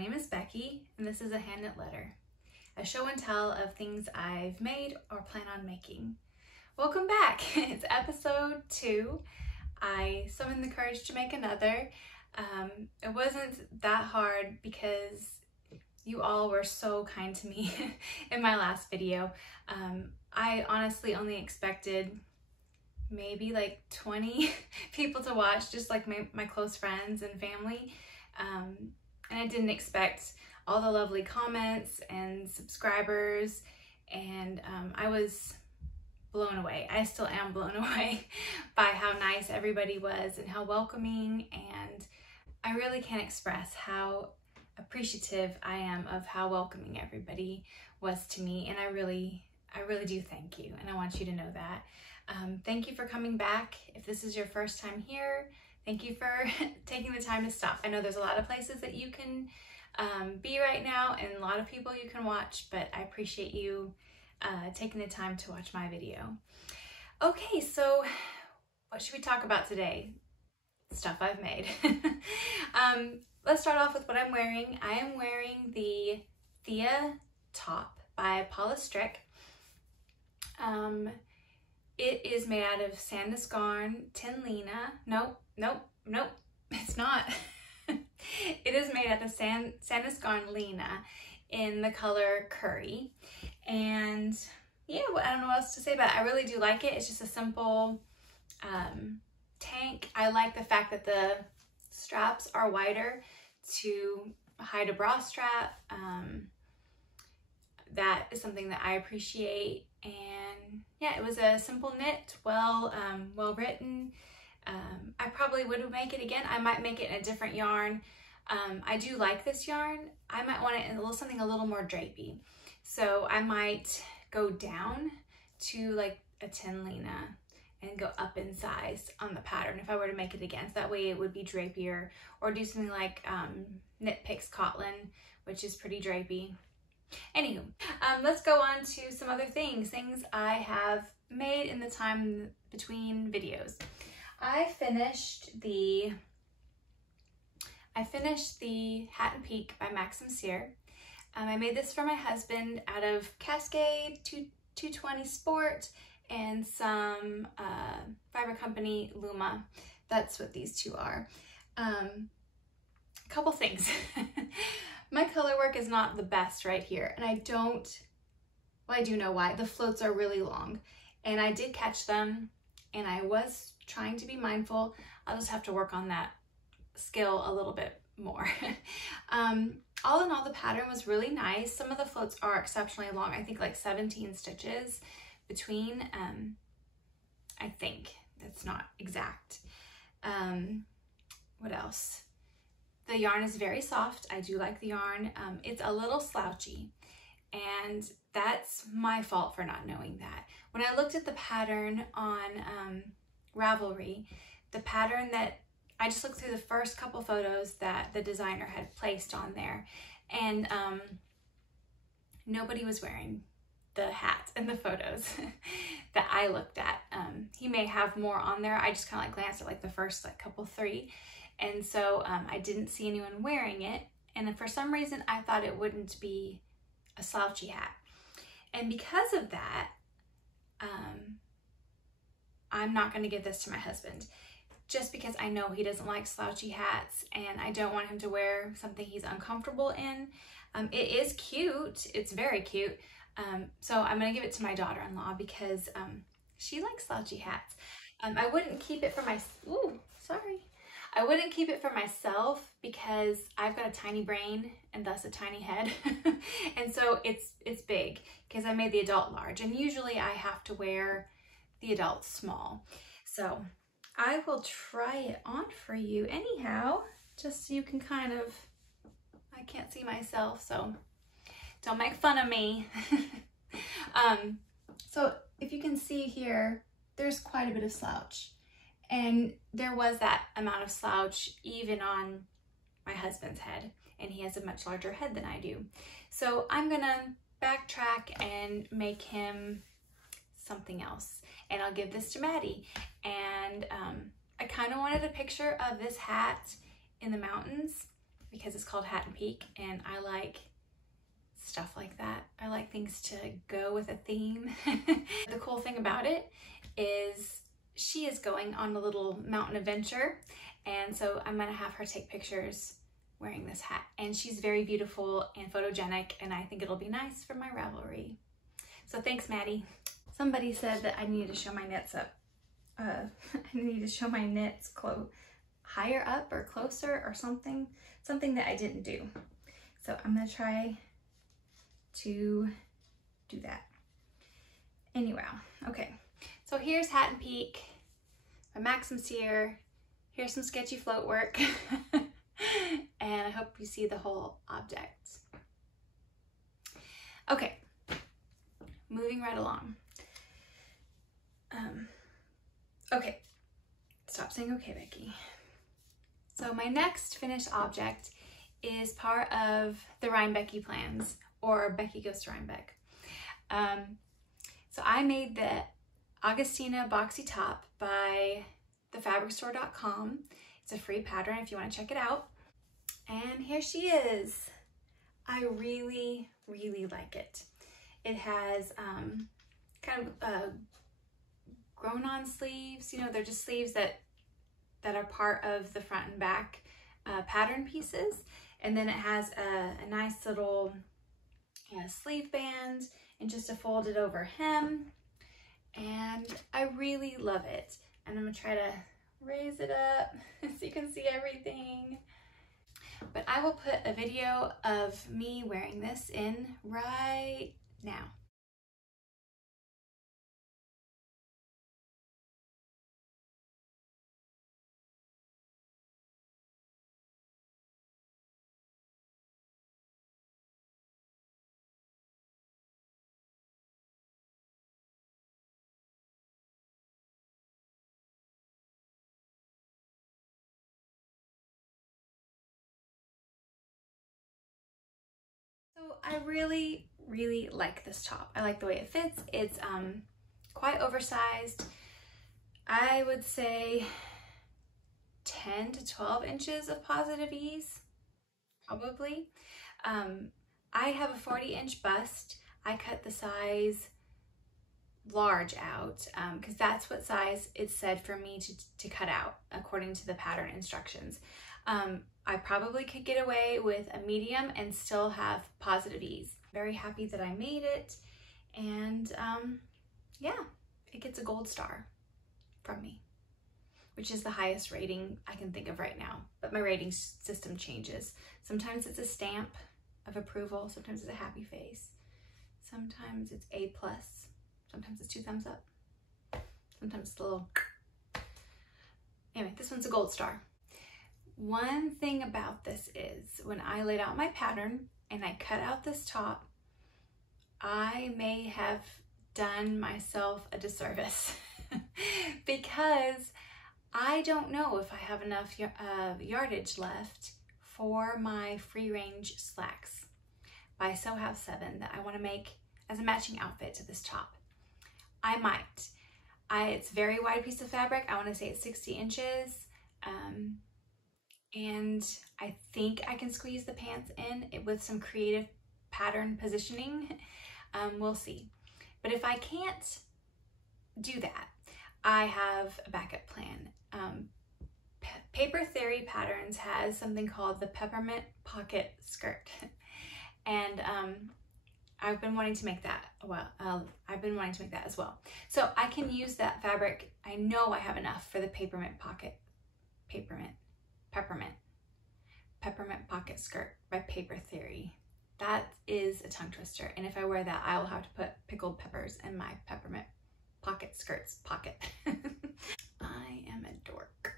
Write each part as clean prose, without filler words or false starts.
name is Becky, and this is a hand knit letter, a show and tell of things I've made or plan on making. Welcome back. It's episode 2. I summoned the courage to make another. It wasn't that hard because you all were so kind to me in my last video. I honestly only expected maybe like 20 people to watch, just like my close friends and family. And I didn't expect all the lovely comments and subscribers, and I was blown away. I still am blown away by how nice everybody was and how welcoming, and I really can't express how appreciative I am of how welcoming everybody was to me, and I really do thank you, and I want you to know that. Thank you for coming back. If this is your first time here, thank you for taking the time to stop. I know there's a lot of places that you can be right now and a lot of people you can watch, but I appreciate you taking the time to watch my video. Okay, so what should we talk about today? Stuff I've made. Let's start off with what I'm wearing. I am wearing the Thea top by Paula Strick. It is made out of Sandnesgarn Tinlina. Nope, it's not. It is made out of Sandnesgarn Lina in the color Curry. And yeah, I don't know what else to say about it. I really do like it. It's just a simple tank. I like the fact that the straps are wider to hide a bra strap. That is something that I appreciate. And yeah, it was a simple knit, well written. I probably would make it again. I might make it in a different yarn. I do like this yarn. I might want it in something a little more drapey. So I might go down to like a Tinlina and go up in size on the pattern if I were to make it again. So that way it would be drapier, or do something like Knit Picks Cotton, which is pretty drapey. Anywho, let's go on to some other things I have made in the time between videos. I finished the Hat and Peak by Maxim Cyr. I made this for my husband out of Cascade 220 Sport and some Fiber Company Luma. That's what these two are. A couple things. My color work is not the best right here, and I do know why. The floats are really long, and I did catch them, and I was trying to be mindful. I'll just have to work on that skill a little bit more. All in all, the pattern was really nice. Some of the floats are exceptionally long. I think like 17 stitches between. I think that's not exact. What else? The yarn is very soft. I do like the yarn. It's a little slouchy, and that's my fault for not knowing that. When I looked at the pattern on Ravelry, the pattern that I just looked through the first couple photos that the designer had placed on there, and nobody was wearing the hat in the photos that I looked at. He may have more on there. I just kind of like glanced at like the first like couple 3. And so I didn't see anyone wearing it. And for some reason, I thought it wouldn't be a slouchy hat. And because of that, I'm not going to give this to my husband, just because I know he doesn't like slouchy hats, and I don't want him to wear something he's uncomfortable in. It is cute. It's very cute. So I'm going to give it to my daughter-in-law because she likes slouchy hats. I wouldn't keep it for I wouldn't keep it for myself because I've got a tiny brain and thus a tiny head. And so it's big because I made the adult large, and usually I have to wear the adult small. So I will try it on for you anyhow, just so you can kind of, I can't see myself, so don't make fun of me. So if you can see here, there's quite a bit of slouch. And there was that amount of slouch even on my husband's head, and he has a much larger head than I do. So I'm gonna backtrack and make him something else, and I'll give this to Maddie. And I kind of wanted a picture of this hat in the mountains, because it's called Hat and Peak, and I like stuff like that. I like things to go with a theme. The cool thing about it is she is going on a little mountain adventure, and so I'm gonna have her take pictures wearing this hat, and she's very beautiful and photogenic, and I think it'll be nice for my Ravelry. So thanks, Maddie. Somebody said that I needed to show my knits up. I need to show my knits higher up or closer or something that I didn't do. So I'm gonna try to do that. Anyway, okay. So here's Hat and Peak. My Maxim's here. Here's some sketchy float work. And I hope you see the whole object. Okay, moving right along. Okay, stop saying okay, Becky. So my next finished object is part of the Rhinebeck plans, or Becky Goes to Rhinebeck. So I made the Augustina boxy top by thefabricstore.com. It's a free pattern if you want to check it out. And here she is. I really, really like it. It has kind of grown on sleeves. You know, they're just sleeves that are part of the front and back pattern pieces. And then it has a nice little sleeve band and just a folded over hem. And I really love it. And I'm gonna try to raise it up so you can see everything. But I will put a video of me wearing this in right now. So I really, really like this top. I like the way it fits. It's quite oversized. I would say 10 to 12 inches of positive ease, probably. I have a 40-inch bust. I cut the size large out because that's what size it said for me to cut out according to the pattern instructions. I probably could get away with a medium and still have positive ease. Very happy that I made it, and yeah, it gets a gold star from me, which is the highest rating I can think of right now. But my rating system changes. Sometimes it's a stamp of approval, sometimes it's a happy face, sometimes it's A+, sometimes it's 2 thumbs up, sometimes it's a little. Anyway, this one's a gold star. One thing about this is when I laid out my pattern and I cut out this top, I may have done myself a disservice because I don't know if I have enough yardage left for my free range slacks by Sew House 7 that I want to make as a matching outfit to this top. I might. It's a very wide piece of fabric. I want to say it's 60 inches. And I think I can squeeze the pants in with some creative pattern positioning. We'll see. But if I can't do that, I have a backup plan. Paper Theory Patterns has something called the Peppermint Pocket Skirt. And I've been wanting to make that. I've been wanting to make that as well. So I can use that fabric. I know I have enough for the Peppermint Pocket Pocket Skirt by Paper Theory. That is a tongue twister, and if I wear that, I will have to put pickled peppers in my Peppermint Pocket Skirt's pocket. I am a dork.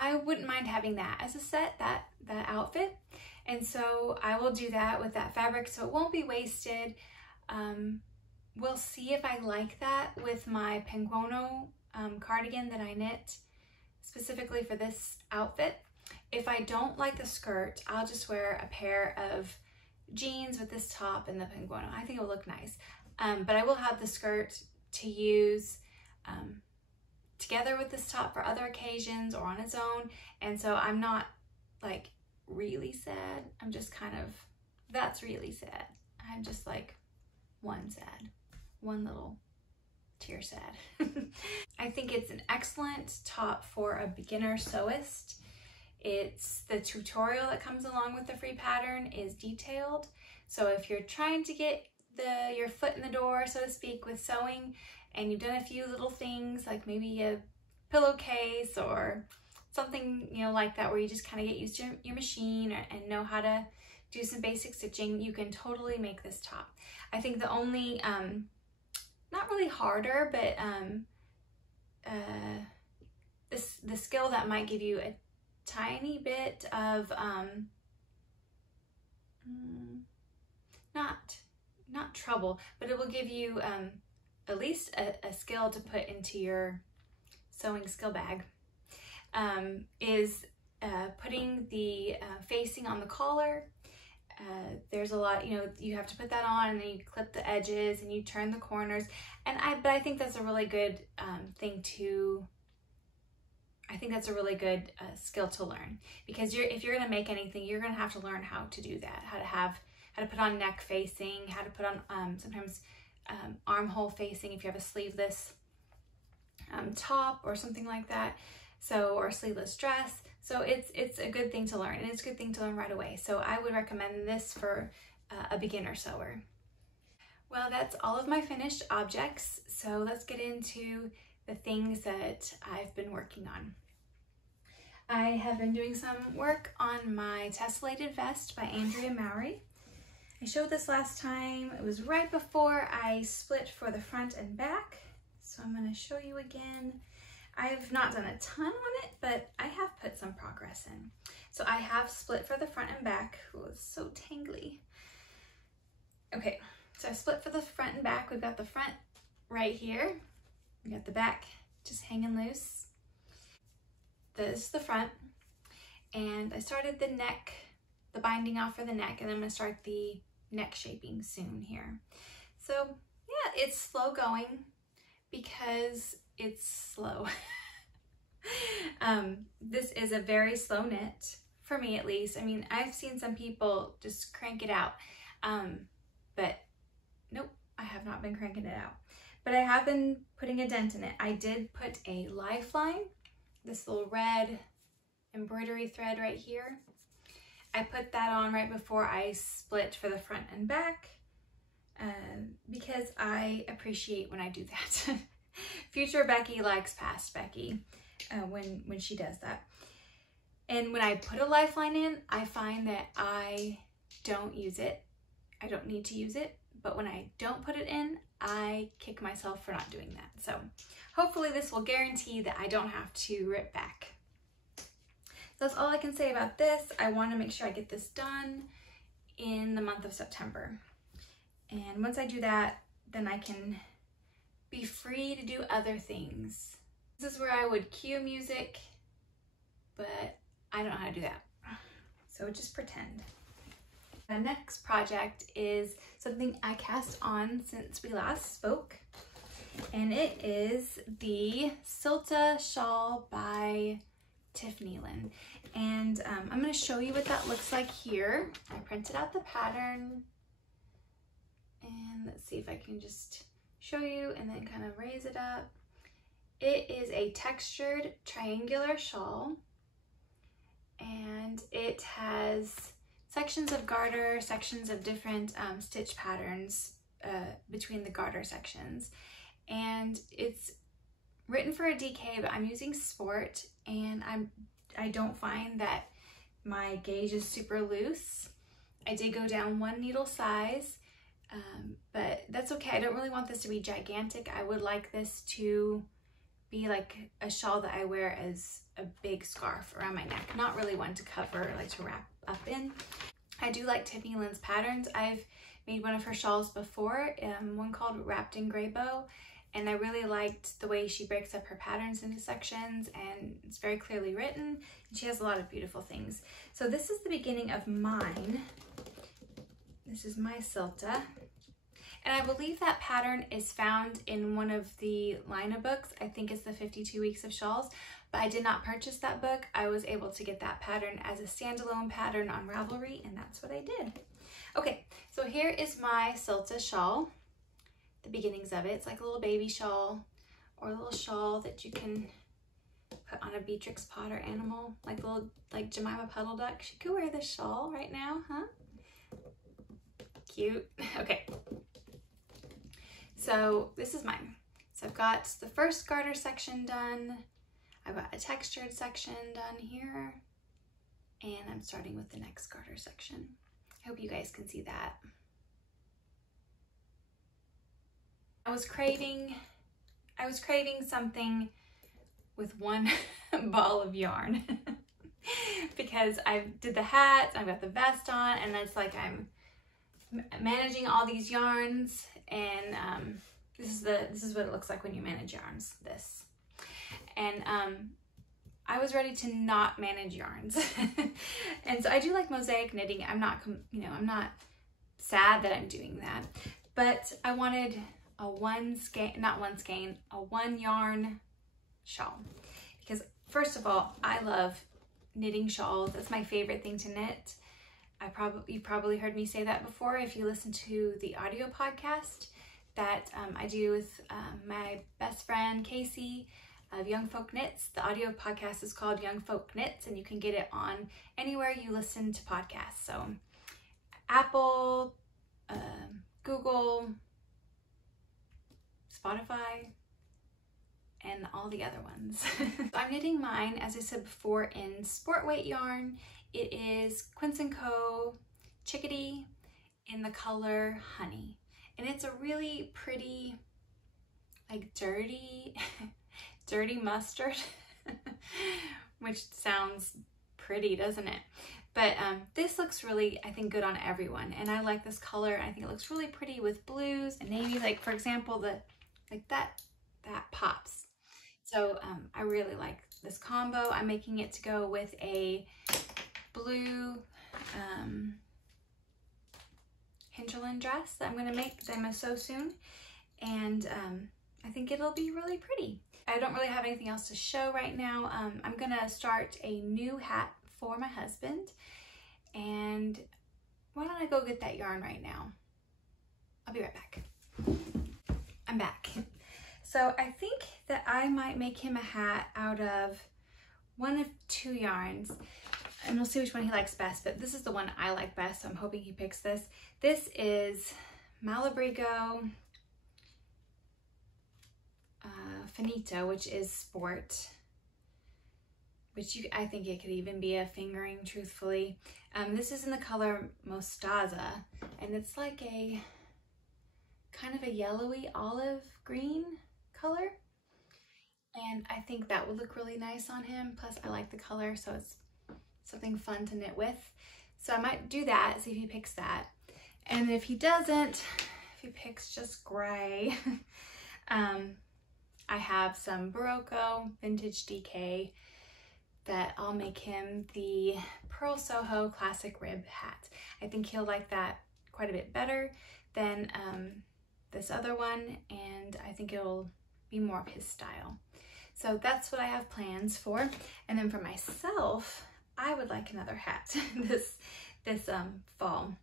I wouldn't mind having that as a set, that outfit, and so I will do that with that fabric so it won't be wasted. We'll see if I like that with my Penguono cardigan that I knit specifically for this outfit. If I don't like the skirt, I'll just wear a pair of jeans with this top and the Penguono. I think it will look nice. But I will have the skirt to use together with this top for other occasions or on its own. And so I'm not like really sad. I'm just kind of, that's really sad. I'm just like one little tear sad. I think it's an excellent top for a beginner sewist. It's the tutorial that comes along with the free pattern is detailed. So if you're trying to get your foot in the door, so to speak, with sewing, and you've done a few little things like maybe a pillowcase or something, you know, like that, where you just kind of get used to your machine and know how to do some basic stitching, you can totally make this top. I think the only, not really harder, but the skill that might give you a tiny bit of, not trouble, but it will give you at least a skill to put into your sewing skill bag, is putting the facing on the collar. There's a lot, you know, you have to put that on, and then you clip the edges and you turn the corners. And but I think that's a really good thing to, I think that's a really good skill to learn, because if you're gonna make anything, you're gonna have to learn how to do that, how to put on neck facing, how to put on sometimes armhole facing if you have a sleeveless top or something like that. So, or a sleeveless dress. So it's a good thing to learn, and it's a good thing to learn right away. So I would recommend this for a beginner sewer. Well, that's all of my finished objects. So let's get into the things that I've been working on. I have been doing some work on my tessellated vest by Andrea Mowry. I showed this last time. It was right before I split for the front and back. So I'm going to show you again. I've not done a ton on it, but I have put some progress in. So I have split for the front and back. Oh, it's so tangly. Okay, so I split for the front and back. We've got the front right here. We got the back just hanging loose. This is the front. And I started the neck, the binding off for the neck, and I'm going to start the neck shaping soon here. So yeah, it's slow going because it's slow. This is a very slow knit, for me at least. I mean, I've seen some people just crank it out, but nope, I have not been cranking it out. But I have been putting a dent in it. I did put a lifeline, this little red embroidery thread right here. I put that on right before I split for the front and back, because I appreciate when I do that. Future Becky likes past Becky when she does that. And when I put a lifeline in, I find that I don't use it. I don't need to use it, but when I don't put it in, I kick myself for not doing that. So hopefully this will guarantee that I don't have to rip back. So that's all I can say about this. I want to make sure I get this done in the month of September. And once I do that, then I can be free to do other things. This is where I would cue music, but I don't know how to do that. So just pretend. The next project is something I cast on since we last spoke, and it is the Silta shawl by Tiffany Lynn. And I'm going to show you what that looks like here. I printed out the pattern, and let's see if I can just show you and then kind of raise it up. It is a textured triangular shawl, and it has sections of garter, sections of different stitch patterns between the garter sections. And it's written for a DK, but I'm using Sport, and I don't find that my gauge is super loose. I did go down one needle size, but that's okay. I don't really want this to be gigantic. I would like this to be like a shawl that I wear as a big scarf around my neck, not really one to cover, like to wrap up in. I do like Tiffany Lynn's patterns. I've made one of her shawls before, one called Wrapped in Gray Bow, and I really liked the way she breaks up her patterns into sections, and it's very clearly written, and she has a lot of beautiful things. So this is the beginning of mine. This is my Silta. And I believe that pattern is found in one of the Lina books. I think it's the 52 Weeks of Shawls, but I did not purchase that book. I was able to get that pattern as a standalone pattern on Ravelry, and that's what I did. Okay, so here is my Silta shawl, the beginnings of it. It's like a little baby shawl, or a little shawl that you can put on a Beatrix Potter animal, like Jemima Puddle Duck. She could wear this shawl right now, huh? Cute. Okay. So this is mine. So I've got the first garter section done. I've got a textured section done here. And I'm starting with the next garter section. I hope you guys can see that. I was craving something with one ball of yarn because I did the hat, I've got the vest on, and it's like I'm managing all these yarns, and this is what it looks like when you manage yarns, this. And I was ready to not manage yarns. And so I do like mosaic knitting. I'm not sad that I'm doing that, but I wanted a one yarn shawl, because first of all, I love knitting shawls. That's my favorite thing to knit. You've probably heard me say that before if you listen to the audio podcast that I do with my best friend Casey of Young Folk Knits. The audio podcast is called Young Folk Knits, and you can get it on anywhere you listen to podcasts. So Apple, Google, Spotify, and all the other ones. I'm knitting mine, as I said before, in sport weight yarn. It is Quince & Co. Chickadee in the color Honey. And it's a really pretty, like dirty mustard, which sounds pretty, doesn't it? But this looks really, I think, good on everyone. And I like this color. I think it looks really pretty with blues and navy. Like, for example, that pops. So I really like this combo. I'm making it to go with a blue Hinterland dress that I'm going to make, that I'm going to sew soon. And I think it'll be really pretty. I don't really have anything else to show right now. I'm going to start a new hat for my husband. And why don't I go get that yarn right now? I'll be right back. I'm back. So I think that I might make him a hat out of one of two yarns, and we'll see which one he likes best, but this is the one I like best, so I'm hoping he picks this. This is Malabrigo Finito, which is sport, which I think it could even be a fingering, truthfully. This is in the color Mostaza, and it's like a kind of a yellowy olive green color, and I think that would look really nice on him. Plus I like the color, so it's something fun to knit with. So I might do that, see if he picks that. And if he doesn't, if he picks just gray, I have some Barocco Vintage DK that I'll make him the Pearl Soho Classic Rib hat. I think he'll like that quite a bit better than this other one, and I think it'll be more of his style. So that's what I have plans for. And then for myself, I would like another hat this fall.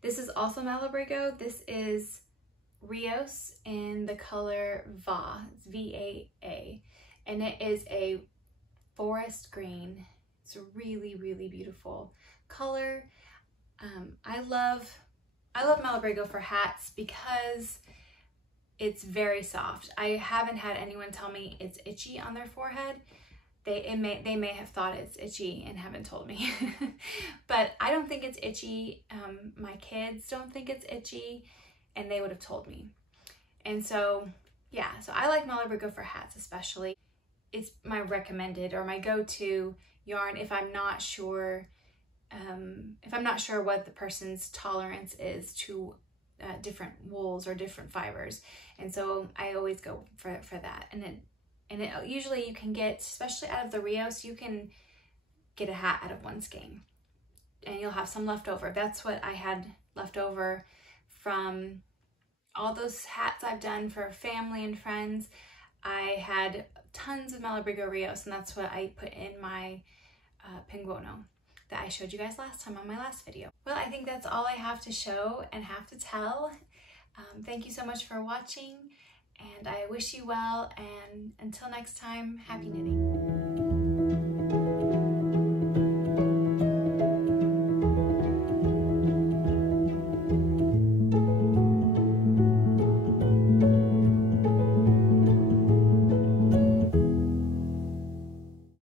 This is also Malabrigo. This is Rios in the color Va, it's V-A-A, and it is a forest green. It's a really, really beautiful color. I love Malabrigo for hats because it's very soft. I haven't had anyone tell me it's itchy on their forehead. They may have thought it's itchy and haven't told me. But I don't think it's itchy. My kids don't think it's itchy, and they would have told me. And so, yeah, so I like Malabrigo for hats especially. It's my recommended or my go-to yarn if I'm not sure what the person's tolerance is to different wools or different fibers. And so I always go for that. And it usually you can get, especially out of the Rios, you can get a hat out of one skein and you'll have some left over. That's what I had left over from all those hats I've done for family and friends, I had tons of Malabrigo Rios, and that's what I put in my Penguono that I showed you guys last time on my last video. Well, I think that's all I have to show and have to tell. Thank you so much for watching, and I wish you well, and until next time, happy knitting.